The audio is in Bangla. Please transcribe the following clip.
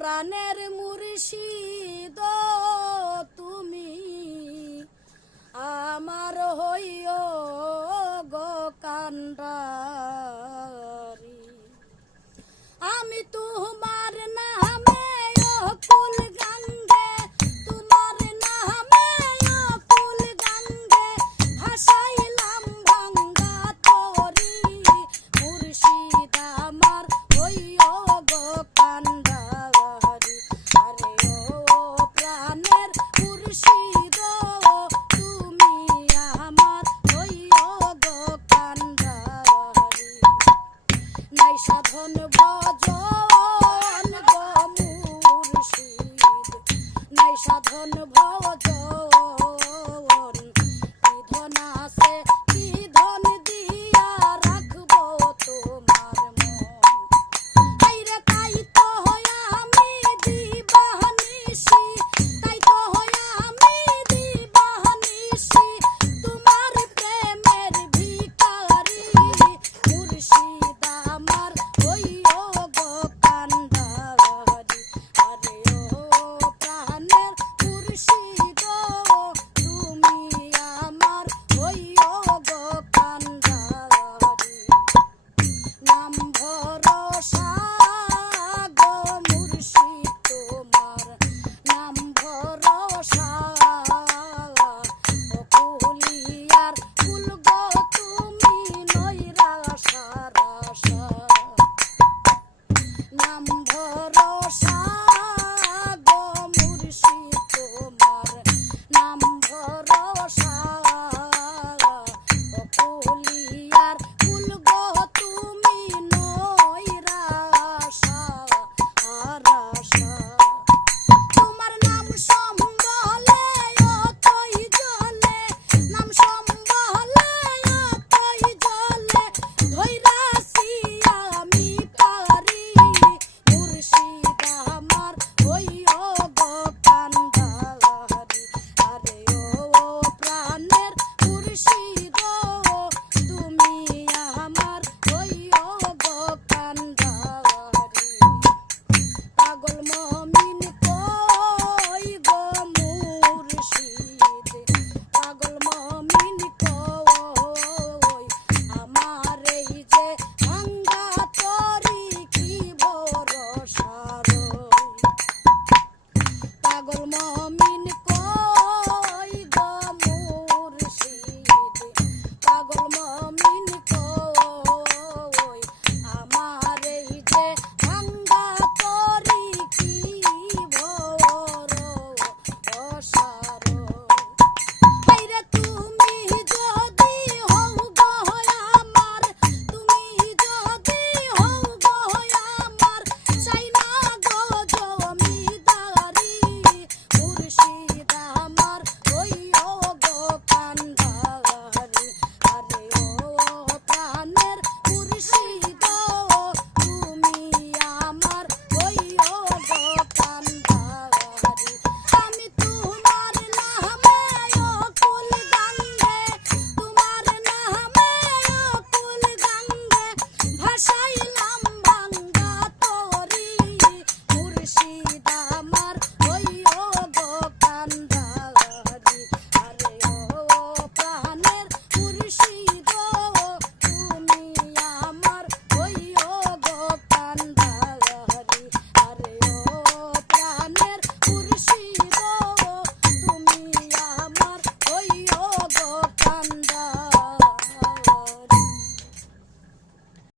প্রাণের মুর্শিদ তুমি আমার হইও গো কান্ডারি। আমি তোমার নামে অকুল গঙ্গে, তোমার নামে অকুল গঙ্গে ভাসাইলাম ভাঙ্গা তরি। মুর্শিদ আমার হইও গো কান্ডারি। আরে ও প্রাণের মুর্শিদ তুমি আমার হইও গো কান্ডারি। নাই সাধন ভজন গো মুর্শিদ, নাই সাধন ভজন। কি ধন আছে কি ধন দিয়া রাখবো তোমার মন। আইরে তাই তো হইয়া আমি দিবানিশি, তাই তো হইয়া আমি দিবানিশি তোমার প্রেমের ভিখারি। মুর্শিদ আমার হইও গো কান্ডারি। আরে ও প্রাণের মুর্শিদ তুমি আমার হইও গো কান্ডারি। নাম ভরসা গো মুর্শিদ তোমার, নাম ভরসা। অকুলিয়ার ফুল গো তুমি নৈরাশার আশা। নাম ভরসা